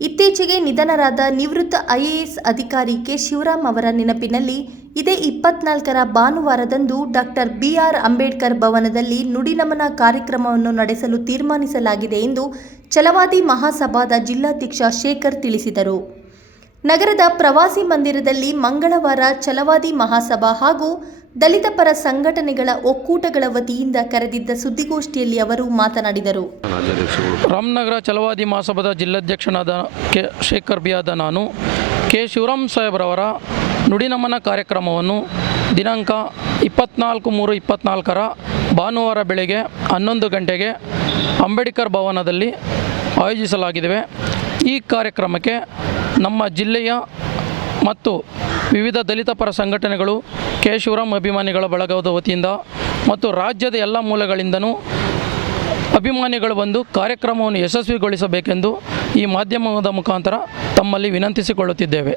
ಇತ್ತೀಚೆಗೆ ನಿಧನರಾದ ನಿವೃತ್ತ ಐಎಎಸ್ ಅಧಿಕಾರಿ ಕೆ. ಶಿವರಾಮ್ ಅವರ ನೆನಪಿನಲ್ಲಿ ಇದೇ ಇಪ್ಪತ್ನಾಲ್ಕರ ಭಾನುವಾರದಂದು ಡಾಕ್ಟರ್ ಬಿಆರ್ ಅಂಬೇಡ್ಕರ್ ಭವನದಲ್ಲಿ ನುಡಿನಮನ ಕಾರ್ಯಕ್ರಮವನ್ನು ನಡೆಸಲು ತೀರ್ಮಾನಿಸಲಾಗಿದೆ ಎಂದು ಛಲವಾದಿ ಮಹಾಸಭಾದ ಜಿಲ್ಲಾಧ್ಯಕ್ಷ ಶೇಖರ್ ತಿಳಿಸಿದರು. ನಗರದ ಪ್ರವಾಸಿ ಮಂದಿರದಲ್ಲಿ ಮಂಗಳವಾರ ಛಲವಾದಿ ಮಹಾಸಭಾ ಹಾಗೂ ದಲಿತ ಪರ ಸಂಘಟನೆಗಳ ಒಕ್ಕೂಟಗಳ ವತಿಯಿಂದ ಕರೆದಿದ್ದ ಸುದ್ದಿಗೋಷ್ಠಿಯಲ್ಲಿ ಅವರು ಮಾತನಾಡಿದರು. ರಾಮನಗರ ಚಲವಾದಿ ಮಹಾಸಭಾದ ಜಿಲ್ಲಾಧ್ಯಕ್ಷನಾದ ಕೆ ಶೇಖರ್ ಬಿಯಾದ ನಾನು, ಕೆ ಶಿವರಾಮ್ ಸಾಹೇಬ್ರವರ ನುಡಿನಮನ ಕಾರ್ಯಕ್ರಮವನ್ನು ದಿನಾಂಕ ಇಪ್ಪತ್ನಾಲ್ಕು ಮೂರು ಇಪ್ಪತ್ನಾಲ್ಕರ ಭಾನುವಾರ ಬೆಳಗ್ಗೆ ಹನ್ನೊಂದು ಗಂಟೆಗೆ ಅಂಬೇಡ್ಕರ್ ಭವನದಲ್ಲಿ ಆಯೋಜಿಸಲಾಗಿದೆ ಈ ಕಾರ್ಯಕ್ರಮಕ್ಕೆ ನಮ್ಮ ಜಿಲ್ಲೆಯ ಮತ್ತು ವಿವಿಧ ದಲಿತ ಪರ ಸಂಘಟನೆಗಳು ಕೆ ಶಿವರಾಮ್ ಅಭಿಮಾನಿಗಳ ಬಳಗದ ವತಿಯಿಂದ ಮತ್ತು ರಾಜ್ಯದ ಎಲ್ಲ ಮೂಲಗಳಿಂದಲೂ ಅಭಿಮಾನಿಗಳು ಬಂದು ಕಾರ್ಯಕ್ರಮವನ್ನು ಯಶಸ್ವಿಗೊಳಿಸಬೇಕೆಂದು ಈ ಮಾಧ್ಯಮದ ಮುಖಾಂತರ ತಮ್ಮಲ್ಲಿ ವಿನಂತಿಸಿಕೊಳ್ಳುತ್ತಿದ್ದೇವೆ.